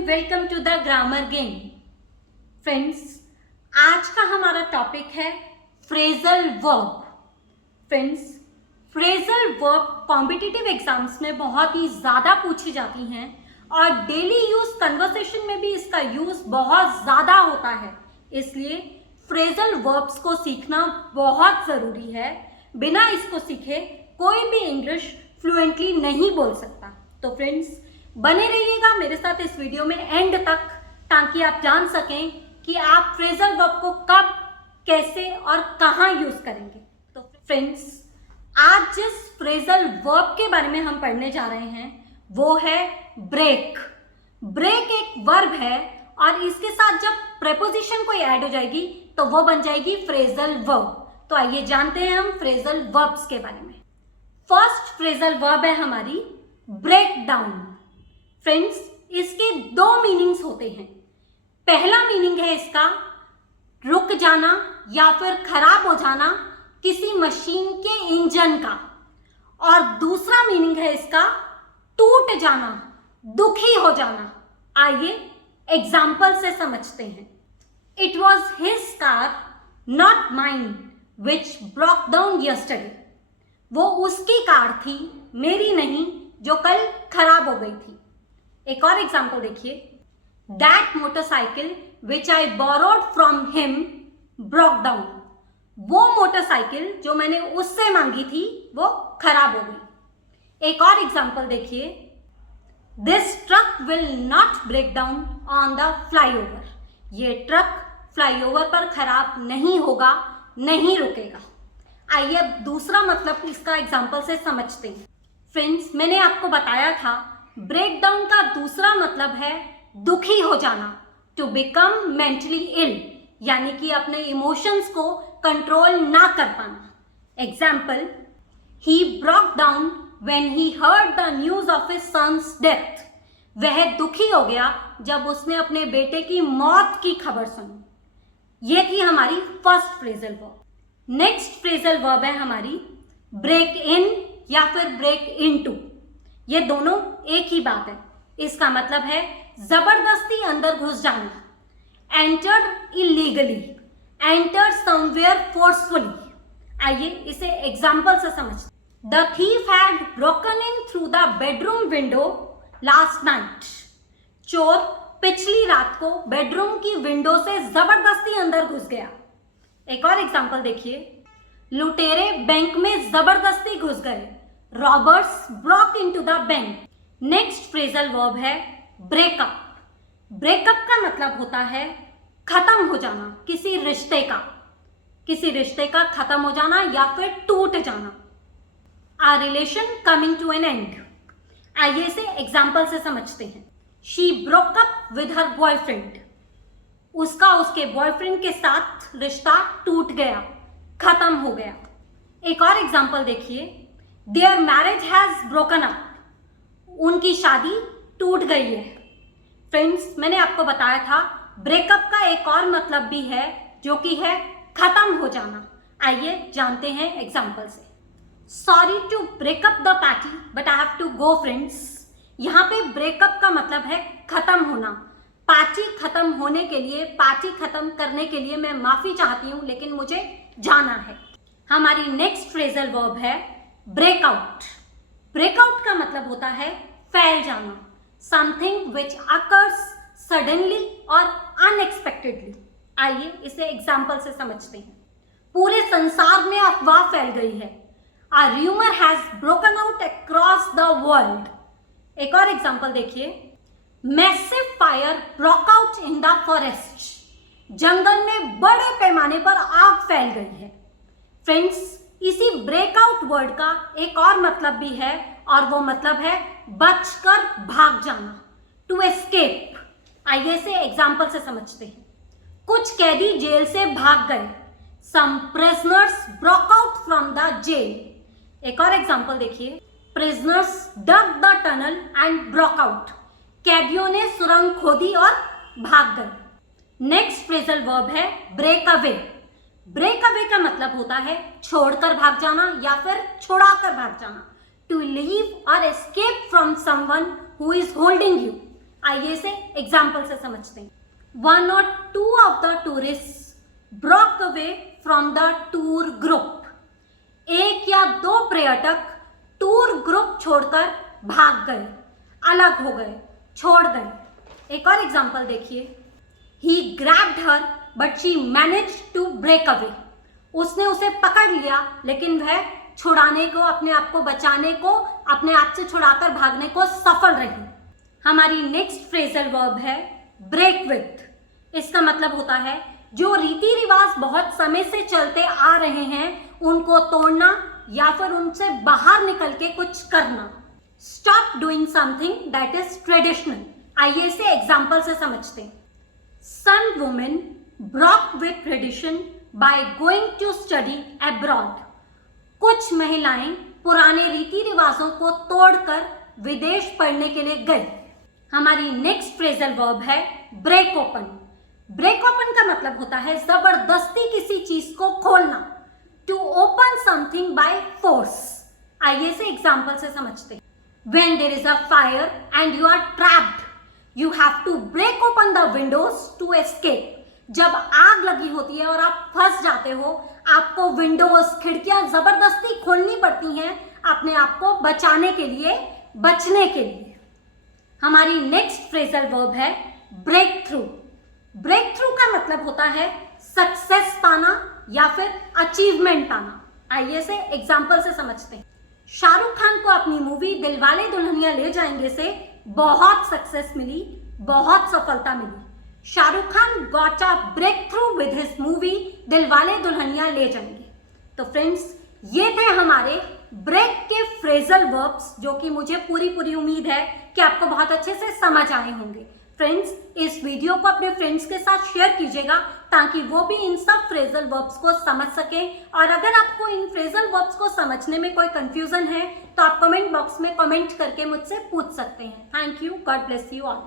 Welcome to the grammar game. Friends, आज का हमारा टॉपिक है phrasal verb. Friends, phrasal verb competitive exams में बहुत ही ज़्यादा पूछी जाती हैं और डेली यूज कन्वर्सेशन में भी इसका यूज बहुत ज़्यादा होता है। इसलिए फ्रेजल वर्ब्स को सीखना बहुत ज़रूरी है। बिना इसको सीखे कोई भी इंग्लिश फ्लुएंटली नहीं बोल सकता। तो फ्रेंड्स, बने रहिएगा मेरे साथ इस वीडियो में एंड तक, ताकि आप जान सकें कि आप फ्रेजल वर्ब को कब, कैसे और कहाँ यूज करेंगे। तो फ्रेंड्स, आज जिस फ्रेजल वर्ब के बारे में हम पढ़ने जा रहे हैं वो है ब्रेक। ब्रेक एक वर्ब है और इसके साथ जब प्रेपोजिशन कोई ऐड हो जाएगी तो वो बन जाएगी फ्रेजल वर्ब। तो आइए जानते हैं हम फ्रेजल वर्ब्स के बारे में। फर्स्ट फ्रेजल वर्ब है हमारी ब्रेक डाउन। फ्रेंड्स, इसके दो मीनिंग्स होते हैं। पहला मीनिंग है इसका रुक जाना या फिर खराब हो जाना किसी मशीन के इंजन का, और दूसरा मीनिंग है इसका टूट जाना, दुखी हो जाना। आइए एग्जाम्पल से समझते हैं। It was his car not mine which broke down yesterday. वो उसकी कार थी, मेरी नहीं, जो कल खराब हो गई थी। एक और एग्जाम्पल देखिए। That motorcycle which I borrowed from him broke down. वो मोटरसाइकिल जो मैंने उससे मांगी थी वो खराब हो गई। एक और एग्जाम्पल देखिए। This truck will not break down on the flyover. ये ट्रक फ्लाईओवर पर खराब नहीं होगा, नहीं रुकेगा। आइए अब दूसरा मतलब इसका एग्जाम्पल से समझते हैं। फ्रेंड्स, मैंने आपको बताया था ब्रेक डाउन का दूसरा मतलब है दुखी हो जाना, टू बिकम मेंटली इल, यानी कि अपने इमोशंस को कंट्रोल ना कर पाना। Example, he broke down when he heard the news of his son's death. वह दुखी हो गया जब उसने अपने बेटे की मौत की खबर सुनी। यह थी हमारी first phrasal verb. Next phrasal verb है हमारी ब्रेक इन या फिर ब्रेक इनटू। ये दोनों एक ही बात है। इसका मतलब है जबरदस्ती अंदर घुस जाना। Enter illegally, enter somewhere forcefully. आइए इसे एग्जाम्पल से समझते। The thief had broken in through the bedroom window last night. चोर पिछली रात को बेडरूम की विंडो से जबरदस्ती अंदर घुस गया। एक और एग्जाम्पल देखिए। लुटेरे बैंक में जबरदस्ती घुस गए। Robbers broke into the bank. Next phrasal verb है ब्रेकअप। ब्रेकअप का मतलब होता है खत्म हो जाना किसी रिश्ते का, किसी रिश्ते का खत्म हो जाना या फिर टूट जाना। A relation coming to an end. आइए इसे एग्जाम्पल से समझते हैं। She broke up with her boyfriend. उसका उसके बॉयफ्रेंड के साथ रिश्ता टूट गया, खत्म हो गया। एक और एग्जाम्पल देखिए। There marriage has broken up. उनकी शादी टूट गई है। फ्रेंड्स, मैंने आपको बताया था ब्रेकअप का एक और मतलब भी है जो कि है खत्म हो जाना। आइए जानते हैं एग्जाम्पल से। Sorry to break up the party but I have to go. Friends, यहाँ पे ब्रेकअप का मतलब है खत्म होना। पार्टी खत्म होने के लिए, पार्टी खत्म करने के लिए मैं माफी चाहती हूँ, लेकिन मुझे जाना है। हमारी नेक्स्ट फ्रेजल वर्ब है ब्रेकआउट। ब्रेकआउट का मतलब होता है फैल जाना, समथिंग विच अकर्स सडनली और अनएक्सपेक्टेडली। आइए इसे एग्जाम्पल से समझते हैं। पूरे संसार में अफवाह फैल गई है। A rumor has broken out across the world. एक और एग्जाम्पल देखिए। Massive fire broke out in the forest. जंगल में बड़े पैमाने पर आग फैल गई है। फ्रेंड्स, इसी ब्रेकआउट वर्ड का एक और मतलब भी है और वो मतलब है बचकर भाग जाना, टू एस्केप। आइए इसे एग्जाम्पल से समझते हैं। कुछ कैदी जेल से भाग गए। Some prisoners broke out from the jail. एक और एग्जाम्पल देखिए। Prisoners dug the tunnel and broke out. कैदियों ने सुरंग खोदी और भाग गए। नेक्स्ट फ्रेजल वर्ब है ब्रेक अवे। ब्रेक अवे का मतलब होता है छोड़कर भाग जाना या फिर छुड़ाकर भाग जाना, टू लीव और escape from someone who is holding you. आइए इसे एग्जाम्पल से समझते हैं. 1 or 2 of the tourists broke away from the tour group. एक या दो पर्यटक टूर ग्रुप छोड़कर भाग गए, अलग हो गए, छोड़ गए. एक और एग्जाम्पल देखिए. He grabbed her but she managed to break away. उसने उसे पकड़ लिया लेकिन वह छुड़ाने को, अपने आप को बचाने को, अपने आप से छुड़ाकर भागने को सफल रही. हमारी नेक्स्ट फ्रेजल वर्ब है ब्रेक विथ. इसका मतलब होता है जो रीति रिवाज बहुत समय से चलते आ रहे हैं उनको तोड़ना या फिर उनसे बाहर निकल के कुछ करना. Stop doing something that is traditional. आइए इसे एग्जाम्पल से समझते हैं. Some women broke with tradition by going to study abroad. कुछ महिलाएं पुराने रीति रिवाजों को तोड़कर विदेश पढ़ने के लिए गई. हमारी नेक्स्ट फ्रेजल वर्ब है ब्रेक ओपन. ब्रेक ओपन का मतलब होता है जबरदस्ती किसी चीज को खोलना. To open something by force. आइए इसे एग्जाम्पल से समझते हैं. When there is a fire and you are trapped, you have to break open the windows to escape. जब आग लगी होती है और आप फंस जाते हो, आपको विंडोज, खिड़कियां जबरदस्ती खोलनी पड़ती हैं अपने आप को बचाने के लिए, बचने के लिए. हमारी नेक्स्ट फ्रेजल वर्ब है ब्रेक थ्रू. ब्रेक थ्रू का मतलब होता है सक्सेस पाना या फिर अचीवमेंट पाना. आइए इसे एग्जाम्पल से समझते हैं. शाहरुख खान को अपनी मूवी दिलवाले दुल्हनिया ले जाएंगे से बहुत सक्सेस मिली, बहुत सफलता मिली. Shahrukh Khan got a breakthrough with his movie Dilwale Dulhania Le Jayenge. तो फ्रेंड्स, ये थे हमारे ब्रेक के फ्रेजल वर्ब्स जो कि मुझे पूरी उम्मीद है कि आपको बहुत अच्छे से समझ आए होंगे. फ्रेंड्स, इस वीडियो को अपने फ्रेंड्स के साथ शेयर कीजिएगा ताकि वो भी इन सब फ्रेजल वर्ब्स को समझ सकें. और अगर आपको इन फ्रेजल वर्ब्स को समझने में कोई कंफ्यूजन है तो आप कमेंट बॉक्स में कमेंट करके मुझसे पूछ सकते हैं. Thank you. God bless you all.